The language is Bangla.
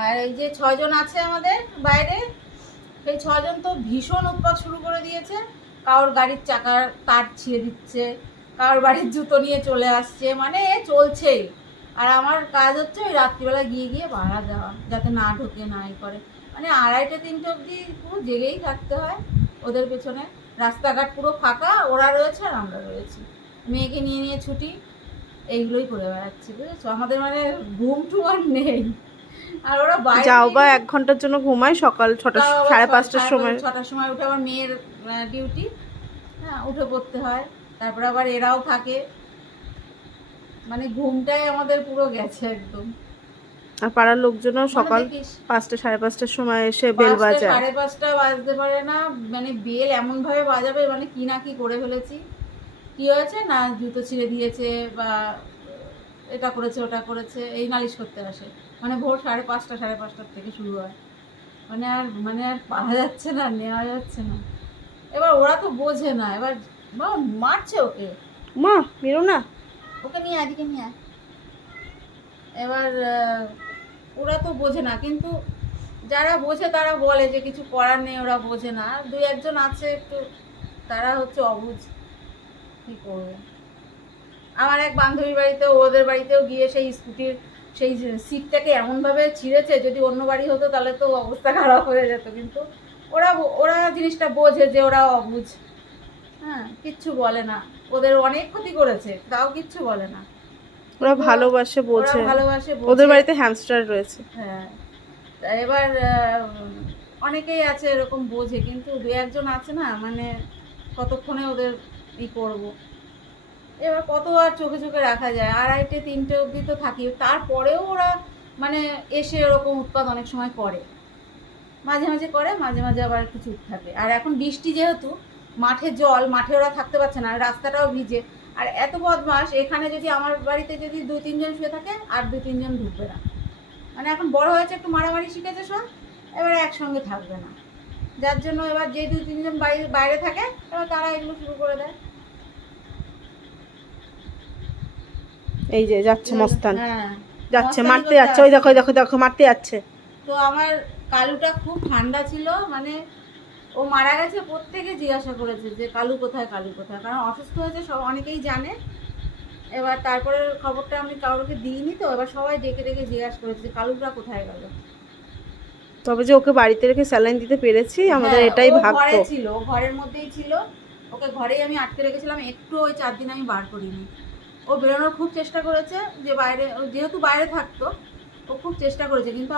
আর এই যে 6 জন আছে আমাদের বাইরে, সেই 6 জন তো ভীষণ উৎপাত শুরু করে দিয়েছে। কারোর গাড়ির চাকার কাঠ ছিঁড়ে দিচ্ছে, কারোর বাড়ির জুতো নিয়ে চলে আসছে, মানে চলছেই। আর আমার কাজ হচ্ছে ওই রাত্রিবেলা গিয়ে গিয়ে ভাড়া দেওয়া, যাতে না ঢোকে না ই করে। মানে 2:30-3টে অবধি পুরো জেগেই থাকতে হয় ওদের পেছনে। রাস্তাঘাট পুরো ফাঁকা, ওরা রয়েছে আর আমরা রয়েছি, মেয়েকে নিয়ে নিয়ে ছুটি, এইগুলোই করে বেড়াচ্ছি, বুঝেছো? আমাদের মানে ঘুম টুম আর নেই। আর ওরা বাইরে যাও বা 1 ঘন্টার জন্য ঘুমাই সকাল 6টা 5:30টার সময়। 6টার সময় উঠে আমার মেয়ের ডিউটি, হ্যাঁ, উঠে পড়তে হয়। তারপর আবার এরাও থাকে, মানে ঘুমটাই আমাদের পুরো গেছে একদম। আর পাড়ার লোকজনও সকাল মানে দেখিস 5টা 5:30টার সময় এসে বেল 5টা বাজায়। 5:30 বাজতে পারে না, মানে বেল এমন ভাবে বাজাবে, মানে কি না কি করে ফেলেছি। কি হয়েছে না, জুতো ছিঁড়ে দিয়েছে বা এটা করেছে ওটা করেছে, এই নালিশ করতে আসে। মানে ভোর 5:30 থেকে শুরু হয়। মানে আর পারা যাচ্ছে না, নেওয়া যাচ্ছে না। এবার ওরা তো বোঝে না, এবার মারছে ওকে, মা বেরো না। ওকে নিয়ে এদিকে নিয়ে আয়। এবার ওরা তো বোঝে না, কিন্তু যারা বোঝে তারা বলে যে কিছু করার নেই, ওরা বোঝে না। আর 2-1 জন আছে একটু, তারা হচ্ছে অবুঝ, কি করবে। আমার এক বান্ধবীর বাড়িতে, ওদের বাড়িতেও গিয়ে সেই স্কুটির সেই সিটটাকে এমনভাবে ছিঁড়েছে, যদি অন্য বাড়ি হতো তাহলে তো অবস্থা খারাপ হয়ে যেত। কিন্তু ওরা ওরা জিনিসটা বোঝে যে ওরা অবুঝ, হ্যাঁ, কিচ্ছু বলে না। ওদের অনেক ক্ষতি করেছে, তাও কিচ্ছু বলে না। ওরা ভালোবাসে, বোঝে। ওরা ভালোবাসে, ওদের বোঝে। বাড়িতে হ্যামস্টার রয়েছে। হ্যাঁ, তা এবার অনেকেই আছে এরকম বোঝে, কিন্তু 2-1 জন আছে না, মানে কতক্ষণে ওদের ই করবো। এবার কত আর চোখে চোখে রাখা যায়। 2:30-3টে অবধি তো থাকি, তারপরেও ওরা মানে এসে ওরকম উৎপাত অনেক সময় করে, মাঝে মাঝে করে, মাঝে মাঝে আবার একটু চুপ থাকে। আর এখন বৃষ্টি যেহেতু, মাঠে জল, মাঠে ওরা থাকতে পারছে না, রাস্তাটাও ভিজে। আর এত বদমাস, এখানে যদি আমার বাড়িতে যদি 2-3 জন শুয়ে থাকে, আর 2-3 জন ঢুকবে না। মানে এখন বড় হয়েছে, একটু মারামারি শিখেছে সব, এবার একসঙ্গে থাকবে না। যার জন্য এবার যে 2-3 জন বাইরে থাকে, এবার তারা এগুলো শুরু করে দেয়। এই যে যাচ্ছে মস্তান, হ্যাঁ, যাচ্ছে মস্তানি মারতে করতে যাচ্ছে, ওই দেখো আসছে। ওই দেখো দেখো মারতে যাচ্ছে। তো আমার কালুটা খুব ঠান্ডা ছিল, মানে ও মারা গেছে, প্রত্যেকে জিজ্ঞাসা করেছে যে কালু কোথায়, কালু কোথায়, কারণ অসুস্থ হয়েছে, সব অনেকেই জানে। এবার তারপরে খবরটা আমি কাউকে দিইনি, তো এবার সবাই ডেকে ডেকে জিজ্ঞাসা করেছে যে কালুটা কোথায় গেল। তবে যে ওকে বাড়িতে রেখে স্যালাইন দিতে পেরেছি, আমাদের হ্যাঁ, এটাই ও ভাগ্য। ঘরে ছিল, ও ঘরের মধ্যেই ছিল, ওকে ঘরেই আমি আটকে রেখেছিলাম, একটু ওই 4 দিন আমি বার করিনি। ও বেরোনোর খুব চেষ্টা করেছে, যে বাইরে, যেহেতু বাইরে থাকতো, ও খুব চেষ্টা করেছে, কিন্তু